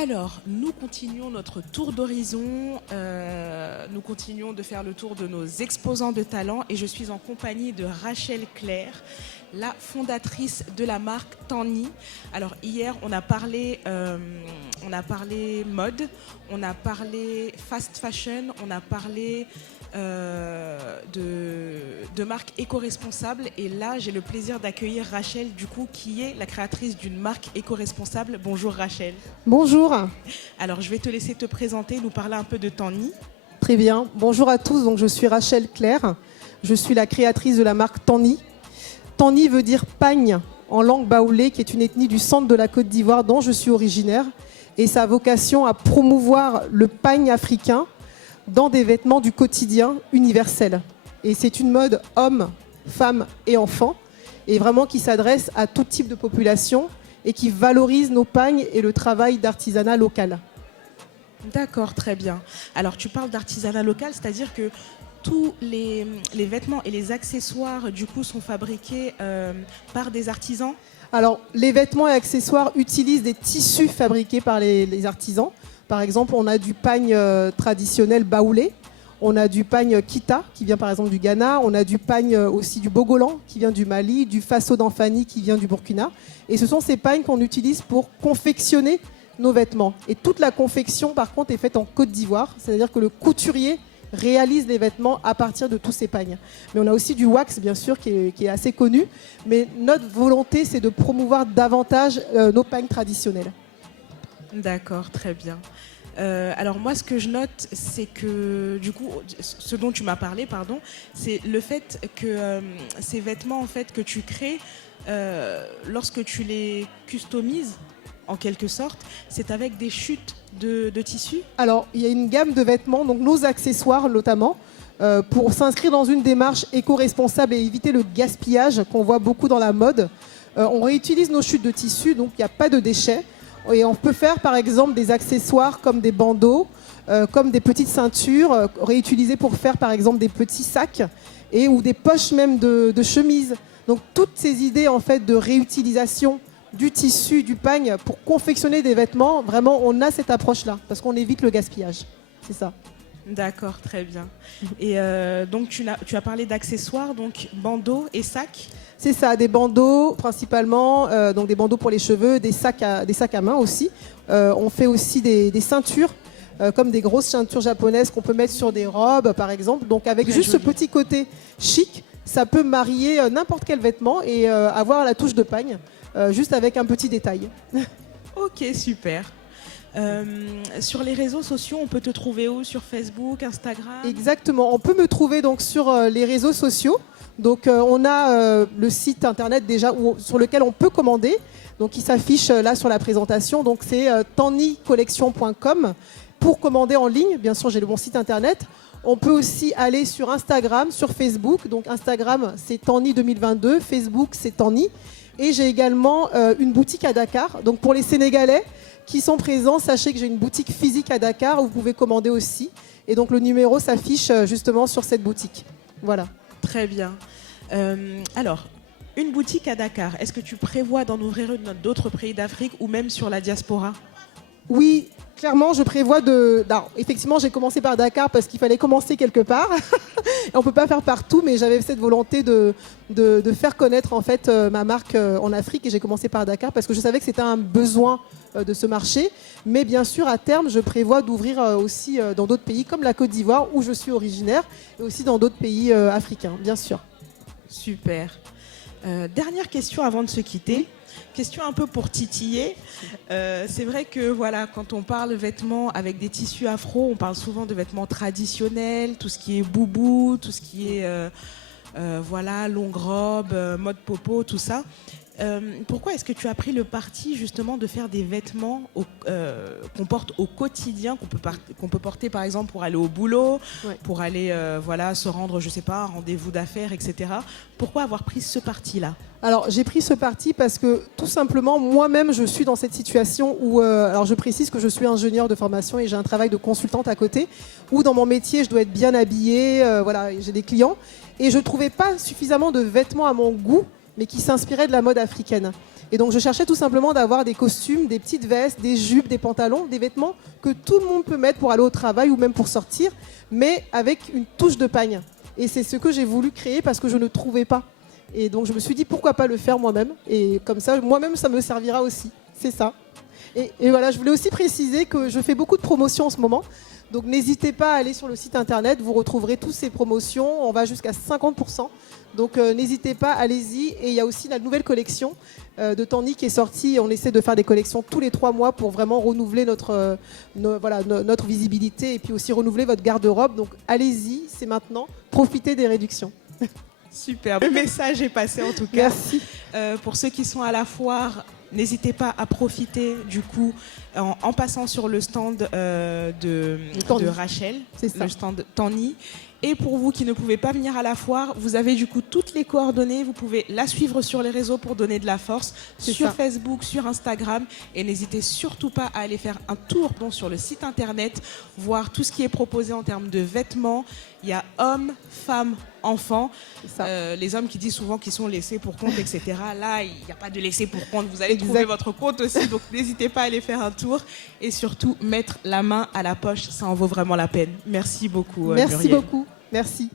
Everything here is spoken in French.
Alors, nous continuons notre tour d'horizon, nous continuons de faire le tour de nos exposants de talent et je suis en compagnie de Rachel Claire, la fondatrice de la marque Tanni. Alors hier, on a parlé mode, on a parlé fast fashion, on a parlé de marques éco-responsables et là, j'ai le plaisir d'accueillir Rachel, du coup, qui est la créatrice d'une marque éco-responsable. Bonjour Rachel. Bonjour. Alors, je vais te laisser te présenter, nous parler un peu de Tanni. Très bien. Bonjour à tous. Donc, je suis Rachel Claire. Je suis la créatrice de la marque Tanni. Tanni veut dire pagne en langue baoulé, qui est une ethnie du centre de la Côte d'Ivoire dont je suis originaire. Et sa vocation à promouvoir le pagne africain dans des vêtements du quotidien universels. Et c'est une mode hommes, femmes et enfants, et vraiment qui s'adresse à tout type de population et qui valorise nos pagnes et le travail d'artisanat local. D'accord, très bien. Alors, tu parles d'artisanat local, c'est-à-dire que tous les vêtements et les accessoires, du coup, sont fabriqués par des artisans ? Alors, les vêtements et accessoires utilisent des tissus fabriqués par les artisans. Par exemple, on a du pagne traditionnel baoulé, on a du pagne kita, qui vient par exemple du Ghana, on a du pagne aussi du Bogolan, qui vient du Mali, du Faso d'Anfani, qui vient du Burkina. Et ce sont ces pagnes qu'on utilise pour confectionner nos vêtements. Et toute la confection, par contre, est faite en Côte d'Ivoire, c'est-à-dire que le couturier réalise les vêtements à partir de tous ces pagnes. Mais on a aussi du wax, bien sûr, qui est assez connu. Mais notre volonté, c'est de promouvoir davantage nos pagnes traditionnelles. D'accord, très bien. Alors moi, ce que je note, c'est que, du coup, ce dont tu m'as parlé, pardon, c'est le fait que ces vêtements, en fait, que tu crées, lorsque tu les customises, en quelque sorte, c'est avec des chutes de tissu. Alors, il y a une gamme de vêtements, donc nos accessoires notamment, pour s'inscrire dans une démarche éco-responsable et éviter le gaspillage qu'on voit beaucoup dans la mode. On réutilise nos chutes de tissu, donc il n'y a pas de déchets. Et on peut faire par exemple des accessoires comme des bandeaux, comme des petites ceintures, réutilisées pour faire par exemple des petits sacs ou des poches même de chemises. Donc toutes ces idées en fait de réutilisation du tissu, du pagne pour confectionner des vêtements, vraiment on a cette approche-là parce qu'on évite le gaspillage. C'est ça. D'accord, très bien. Et donc tu as parlé d'accessoires, donc bandeaux et sacs. C'est ça, des bandeaux principalement, donc des bandeaux pour les cheveux, des sacs à main aussi. On fait aussi des ceintures, comme des grosses ceintures japonaises qu'on peut mettre sur des robes par exemple. Donc avec Très juste joli. ce petit côté chic, ça peut marier n'importe quel vêtement et avoir la touche de pagne, juste avec un petit détail. Ok, super. Sur les réseaux sociaux, on peut te trouver où? Sur Facebook, Instagram? Exactement, on peut me trouver donc sur les réseaux sociaux. Donc on a le site internet déjà sur lequel on peut commander. Donc il s'affiche là sur la présentation. Donc c'est tannicollection.com pour commander en ligne. Bien sûr, j'ai le bon site internet. On peut aussi aller sur Instagram, sur Facebook. Donc Instagram, c'est Tanni 2022. Facebook, c'est Tanni. Et j'ai également une boutique à Dakar. Donc pour les Sénégalais qui sont présents, sachez que j'ai une boutique physique à Dakar où vous pouvez commander aussi. Et donc le numéro s'affiche justement sur cette boutique. Voilà. Très bien. Alors, une boutique à Dakar, est-ce que tu prévois d'en ouvrir une dans d'autres pays d'Afrique ou même sur la diaspora? Oui, clairement, je prévois Alors, effectivement, j'ai commencé par Dakar parce qu'il fallait commencer quelque part. Et on ne peut pas faire partout, mais j'avais cette volonté de faire connaître en fait ma marque en Afrique. Et j'ai commencé par Dakar parce que je savais que c'était un besoin de ce marché. Mais bien sûr, à terme, je prévois d'ouvrir aussi dans d'autres pays comme la Côte d'Ivoire, où je suis originaire, et aussi dans d'autres pays africains, bien sûr. Super. Dernière question avant de se quitter. Question un peu pour titiller. C'est vrai que voilà, quand on parle vêtements avec des tissus afro, on parle souvent de vêtements traditionnels, tout ce qui est boubou, tout ce qui est voilà, longue robe, mode popo, tout ça. Pourquoi est-ce que tu as pris le parti justement de faire des vêtements qu'on porte au quotidien, qu'on peut porter par exemple pour aller au boulot, Ouais. pour aller voilà, se rendre, je sais pas, à un rendez-vous d'affaires, etc. Pourquoi avoir pris ce parti-là? Alors, j'ai pris ce parti parce que, tout simplement, moi-même, je suis dans cette situation où... alors, je précise que je suis ingénieure de formation et j'ai un travail de consultante à côté, où dans mon métier, je dois être bien habillée, voilà, j'ai des clients. Et je ne trouvais pas suffisamment de vêtements à mon goût mais qui s'inspirait de la mode africaine. Et donc je cherchais tout simplement d'avoir des costumes, des petites vestes, des jupes, des pantalons, des vêtements que tout le monde peut mettre pour aller au travail ou même pour sortir, mais avec une touche de pagne. Et c'est ce que j'ai voulu créer parce que je ne trouvais pas. Et donc je me suis dit pourquoi pas le faire moi-même. Et comme ça, moi-même, ça me servira aussi. C'est ça. Et voilà, je voulais aussi préciser que je fais beaucoup de promotions en ce moment. Donc n'hésitez pas à aller sur le site internet, vous retrouverez toutes ces promotions, on va jusqu'à 50%. Donc n'hésitez pas, allez-y. Et il y a aussi la nouvelle collection de Tanny qui est sortie. On essaie de faire des collections tous les 3 mois pour vraiment renouveler notre visibilité et puis aussi renouveler votre garde-robe. Donc allez-y, c'est maintenant, profitez des réductions. Super, le message est passé en tout cas. Merci. Pour ceux qui sont à la foire, n'hésitez pas à profiter du coup en passant sur le stand de Rachel, le stand Tanny. Et pour vous qui ne pouvez pas venir à la foire, vous avez du coup toutes les coordonnées. Vous pouvez la suivre sur les réseaux pour donner de la force, sur Facebook, sur Instagram. Et n'hésitez surtout pas à aller faire un tour sur le site internet, voir tout ce qui est proposé en termes de vêtements. Il y a hommes, femmes, enfants. Les hommes qui disent souvent qu'ils sont laissés pour compte, etc. Là, il n'y a pas de laissé pour compte. Vous allez trouver votre compte aussi. Donc n'hésitez pas à aller faire un tour. Et surtout, mettre la main à la poche, ça en vaut vraiment la peine. Merci beaucoup, Merci Muriel. beaucoup. Merci.